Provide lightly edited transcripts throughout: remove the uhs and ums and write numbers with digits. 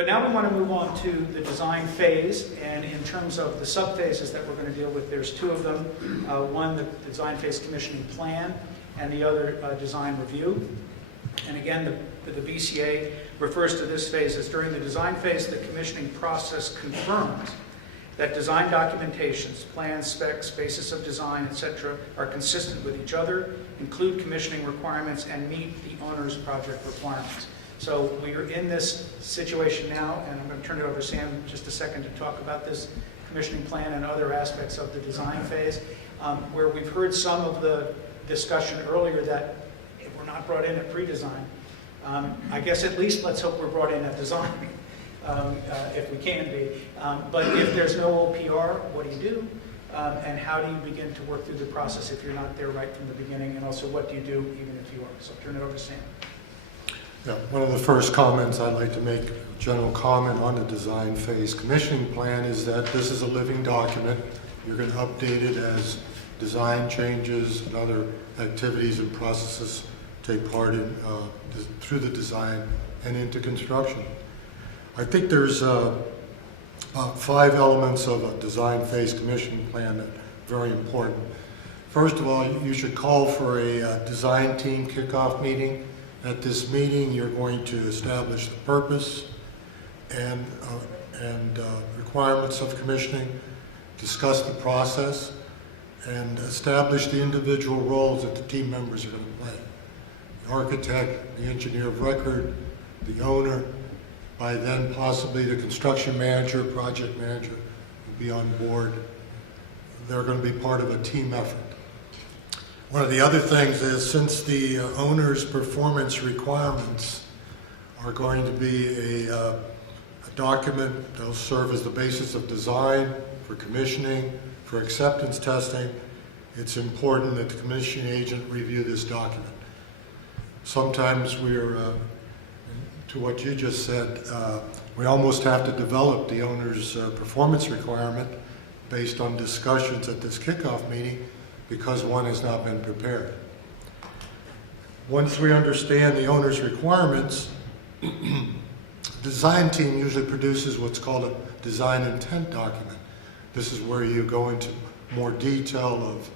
But now we want to move on to the design phase, and in terms of the sub-phases that we're going to deal with, there's two of them. One, the design phase commissioning plan, and the other, design review. And again, the BCA refers to this phase as during the design phase, the commissioning process confirms that design documentations, plans, specs, basis of design, etc., are consistent with each other, include commissioning requirements, and meet the owner's project requirements. So we are in this situation now, and I'm going to turn it over to Sam in just a second to talk about this commissioning plan and other aspects of the design phase, where we've heard some of the discussion earlier that if we're not brought in at pre-design, I guess at least let's hope we're brought in at design, if we can be. But if there's no OPR, what do you do? And how do you begin to work through the process if you're not there right from the beginning? And also, what do you do even if you are? So I'll turn it over to Sam. Yeah, one of the first comments I'd like to make, a general comment on the design phase commissioning plan, is that this is a living document. You're going to update it as design changes and other activities and processes take part in through the design and into construction. I think there's about 5 elements of a design phase commissioning plan that are very important. First of all, you should call for a design team kickoff meeting. At this meeting, you're going to establish the purpose and requirements of commissioning, discuss the process, and establish the individual roles that the team members are going to play. The architect, the engineer of record, the owner, by then possibly the construction manager, project manager will be on board. They're going to be part of a team effort. One of the other things is, since the owner's performance requirements are going to be a document that will serve as the basis of design, for commissioning, for acceptance testing, it's important that the commissioning agent review this document. Sometimes we're, to what you just said, we almost have to develop the owner's performance requirement based on discussions at this kickoff meeting, because one has not been prepared. Once we understand the owner's requirements, the design team usually produces what's called a design intent document. This is where you go into more detail of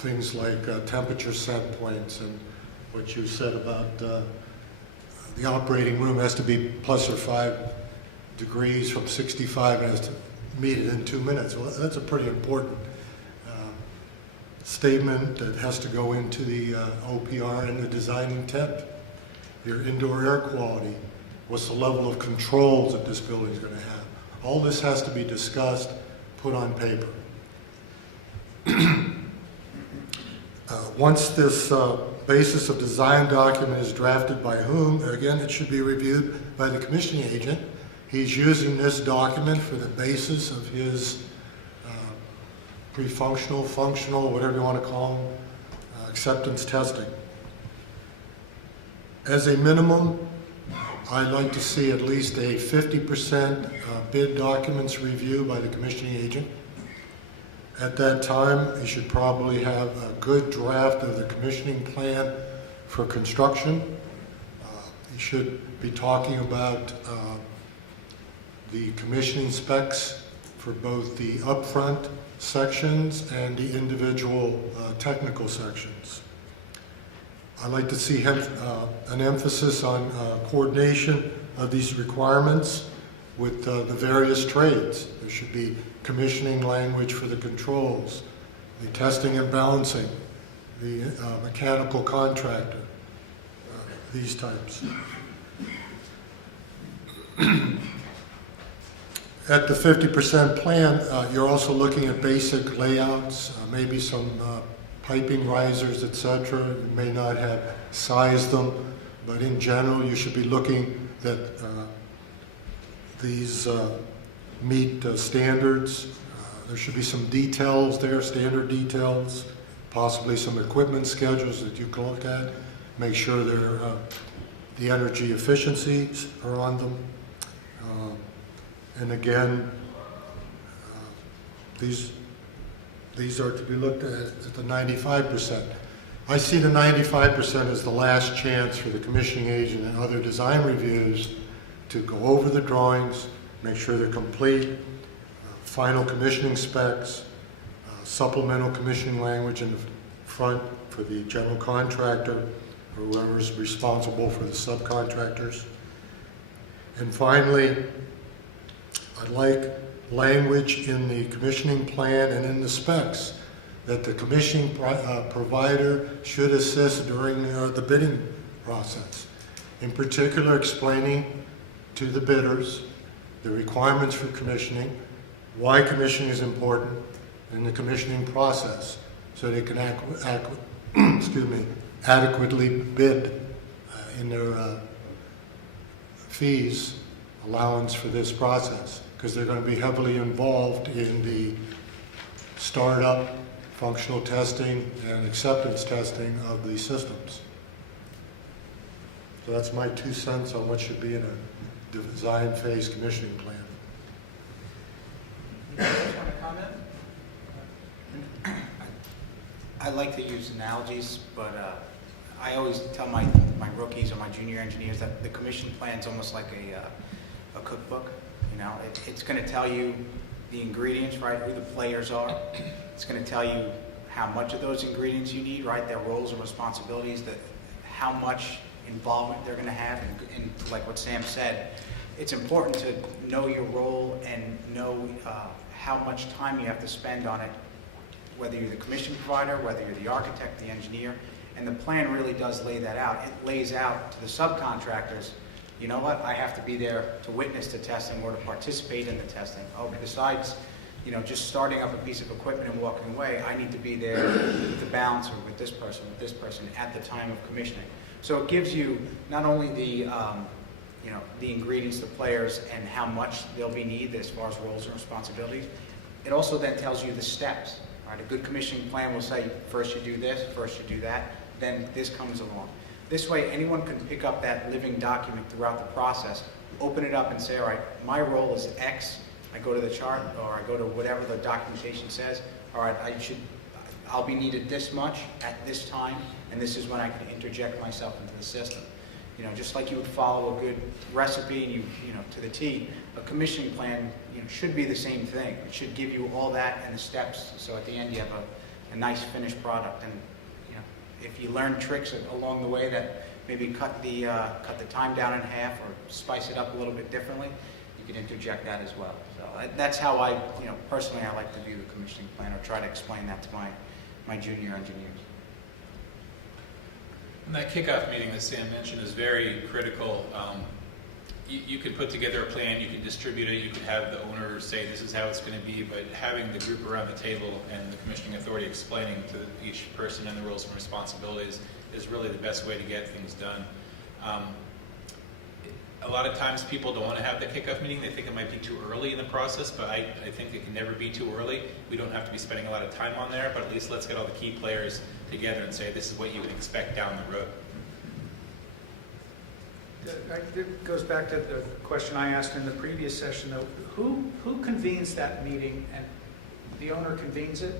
things like temperature set points and what you said about the operating room has to be plus or 5 degrees from 65 and has to meet it in 2 minutes. Well, that's a pretty important statement that has to go into the OPR and the design intent. Your indoor air quality, what's the level of controls that this building is going to have. All this has to be discussed, put on paper. Once this basis of design document is drafted by whom, again, it should be reviewed by the commissioning agent. He's using this document for the basis of his pre-functional, functional, whatever you want to call them, acceptance testing. As a minimum, I'd like to see at least a 50% bid documents review by the commissioning agent. At that time, you should probably have a good draft of the commissioning plan for construction. You should be talking about the commissioning specs for both the upfront sections and the individual technical sections. I'd like to see an emphasis on coordination of these requirements with the various trades. There should be commissioning language for the controls, the testing and balancing, the mechanical contractor, these types. At the 50% plan, you're also looking at basic layouts, maybe some piping risers, etc. You may not have sized them, but in general, you should be looking that these meet standards. There should be some details there, standard details, possibly some equipment schedules that you can look at. Make sure the energy efficiencies are on them. And again, these are to be looked at the 95%. I see the 95% as the last chance for the commissioning agent and other design reviews to go over the drawings, make sure they're complete, final commissioning specs, supplemental commissioning language in the front for the general contractor, or whoever's responsible for the subcontractors. And finally, I'd like language in the commissioning plan and in the specs that the commissioning provider should assist during the bidding process. In particular, explaining to the bidders the requirements for commissioning, why commissioning is important in the commissioning process, so they can adequately bid in their fees allowance for this process, because they're going to be heavily involved in the startup, functional testing, and acceptance testing of the systems. So that's my 2 cents on what should be in a design phase commissioning plan. Anybody else want to comment? I like to use analogies, but I always tell my rookies or my junior engineers that the commission plan is almost like a cookbook. You know, it's going to tell you the ingredients, right, who the players are. It's going to tell you how much of those ingredients you need, right, their roles and responsibilities, how much involvement they're going to have, and like what Sam said, it's important to know your role and know how much time you have to spend on it, whether you're the commission provider, whether you're the architect, the engineer, and the plan really does lay that out. It lays out to the subcontractors, you know what, I have to be there to witness the testing or to participate in the testing. Oh, besides, you know, just starting up a piece of equipment and walking away, I need to be there with the balancer, with this person at the time of commissioning. So it gives you not only the, you know, the ingredients, the players, and how much they'll be needed as far as roles and responsibilities. It also then tells you the steps. Right? A good commissioning plan will say, first you do this, first you do that, then this comes along. This way, anyone can pick up that living document throughout the process, open it up and say, all right, my role is X. I go to the chart, or I go to whatever the documentation says. All right, I'll be needed this much at this time, and this is when I can interject myself into the system. You know, just like you would follow a good recipe, and you know, to the T, a commissioning plan, you know, should be the same thing. It should give you all that and the steps, so at the end you have a nice finished product. And you know, if you learn tricks along the way that maybe cut the time down in half or spice it up a little bit differently, you can interject that as well. So that's how I, you know, personally I like to view the commissioning plan, or try to explain that to my junior engineers. And that kickoff meeting that Sam mentioned is very critical. You could put together a plan, you could distribute it, you could have the owner say this is how it's going to be, but having the group around the table and the commissioning authority explaining to each person and the roles and responsibilities is really the best way to get things done. A lot of times people don't want to have the kickoff meeting. They think it might be too early in the process, but I think it can never be too early. We don't have to be spending a lot of time on there, but at least let's get all the key players together and say this is what you would expect down the road. It goes back to the question I asked in the previous session, though. Who convenes that meeting? And the owner convenes it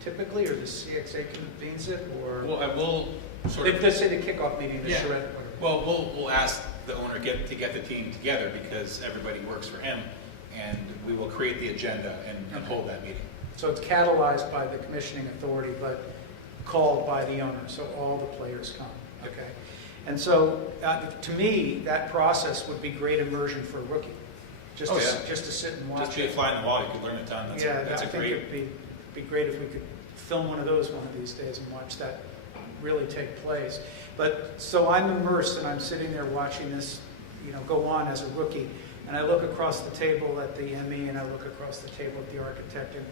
typically, or the CXA convenes it, or? Well, I will sort of... Let's say the kickoff meeting, the Yeah. charrette. Well, we'll ask the owner to get the team together, because everybody works for him, and we will create the agenda and hold that meeting. So it's catalyzed by the commissioning authority, but called by the owner, so all the players come, okay? And so, to me, that process would be great immersion for a rookie, just to sit and watch. Just be a fly on the wall, you could learn a ton. That's I a think great... it'd be great if we could film one of those one of these days and watch that really take place. But, so I'm immersed, and I'm sitting there watching this, you know, go on as a rookie, and I look across the table at the ME, and I look across the table at the architect, and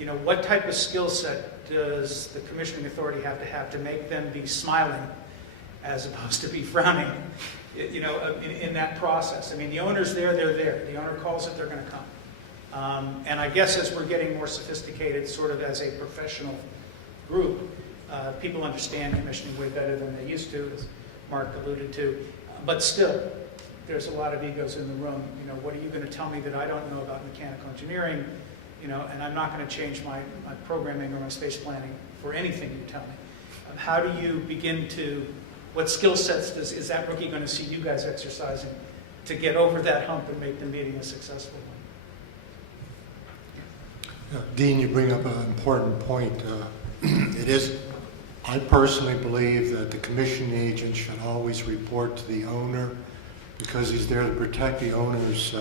you know, what type of skill set does the commissioning authority have to make them be smiling as opposed to be frowning, you know, in that process? I mean, the owner's there, they're there. The owner calls it, they're going to come. And I guess as we're getting more sophisticated, sort of as a professional group, people understand commissioning way better than they used to, as Mark alluded to. But still, there's a lot of egos in the room. You know, what are you going to tell me that I don't know about mechanical engineering? You know, and I'm not going to change my programming or my space planning for anything you tell me. How do you begin to, what skill sets is that rookie going to see you guys exercising to get over that hump and make the meeting a successful one. Dean, you bring up an important point. I personally believe that the commission agent should always report to the owner because he's there to protect the owner's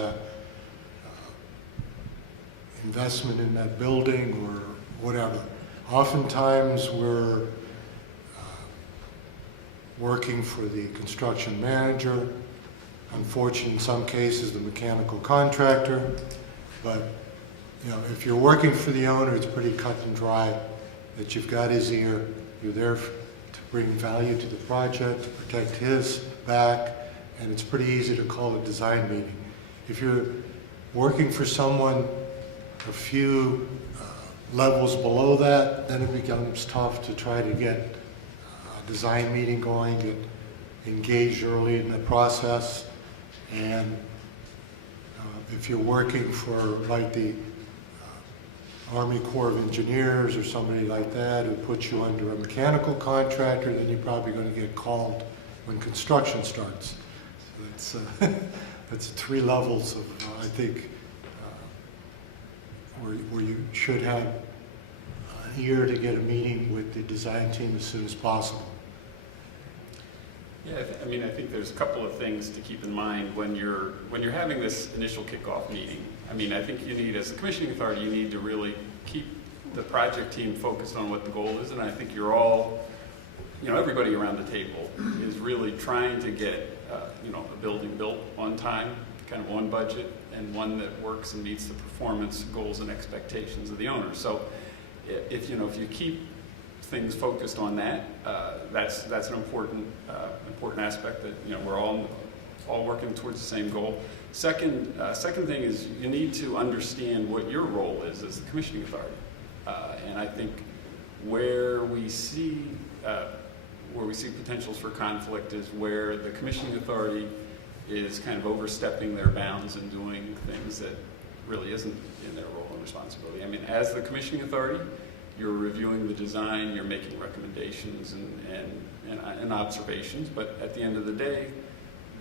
investment in that building or whatever. Oftentimes we're working for the construction manager, unfortunately in some cases the mechanical contractor, but if you're working for the owner, it's pretty cut and dry that you've got his ear, you're there to bring value to the project, to protect his back, and it's pretty easy to call a design meeting. If you're working for someone a few levels below that, then it becomes tough to try to get a design meeting going, get engaged early in the process, and if you're working for like the Army Corps of Engineers or somebody like that who puts you under a mechanical contractor, then you're probably going to get called when construction starts. So that's 3 levels of, I think, where you should have an ear to get a meeting with the design team as soon as possible. Yeah, I think there's a couple of things to keep in mind when you're having this initial kickoff meeting. I think you need, as the commissioning authority, you need to really keep the project team focused on what the goal is, and I think you're all, everybody around the table is really trying to get, a building built on time, kind of on budget, and one that works and meets the performance goals and expectations of the owner. So, if you keep things focused on that, that's an important aspect that we're all working towards the same goal. Second thing is you need to understand what your role is as the commissioning authority, and I think where we see potentials for conflict is where the commissioning authority is kind of overstepping their bounds and doing things that really isn't in their role and responsibility. As the commissioning authority, you're reviewing the design, you're making recommendations and observations, but at the end of the day,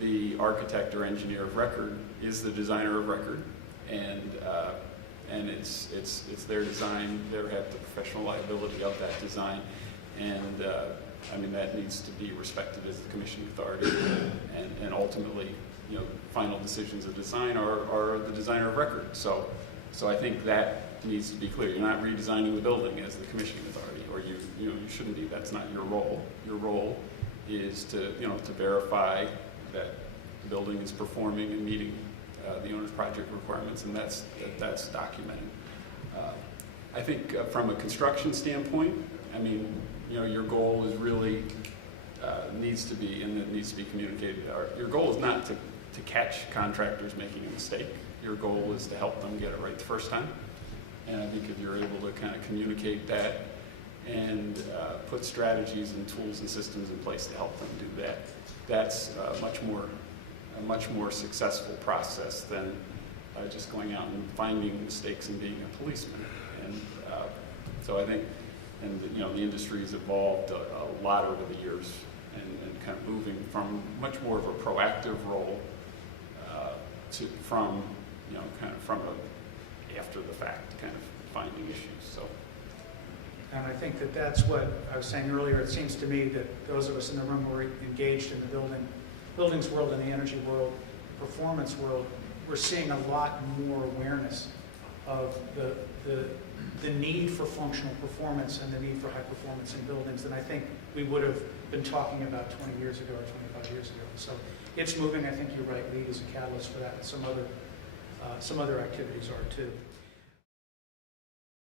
the architect or engineer of record is the designer of record, and it's their design. They have the professional liability of that design, and that needs to be respected as the commissioning authority, and ultimately, final decisions of design are the designer of record. So I think that needs to be clear. You're not redesigning the building as the commissioning authority, or you shouldn't be. That's not your role. Your role is to verify that the building is performing and meeting the owner's project requirements, and that's documented. I think from a construction standpoint, your goal is really needs to be, and it needs to be communicated. Your goal is not to catch contractors making a mistake. Your goal is to help them get it right the first time. And I think if you're able to kind of communicate that and put strategies and tools and systems in place to help them do that, that's a much more successful process than just going out and finding mistakes and being a policeman. And so I think, the industry has evolved a lot over the years, and kind of moving from much more of a proactive role from a after the fact kind of finding issues. So. And I think that's what I was saying earlier. It seems to me that those of us in the room who are engaged in the buildings world and the energy world, performance world, we're seeing a lot more awareness of the need for functional performance and the need for high performance in buildings than I think we would have been talking about 20 years ago or 25 years ago. So it's moving. I think you're right. LEED is a catalyst for that, and some other activities are too.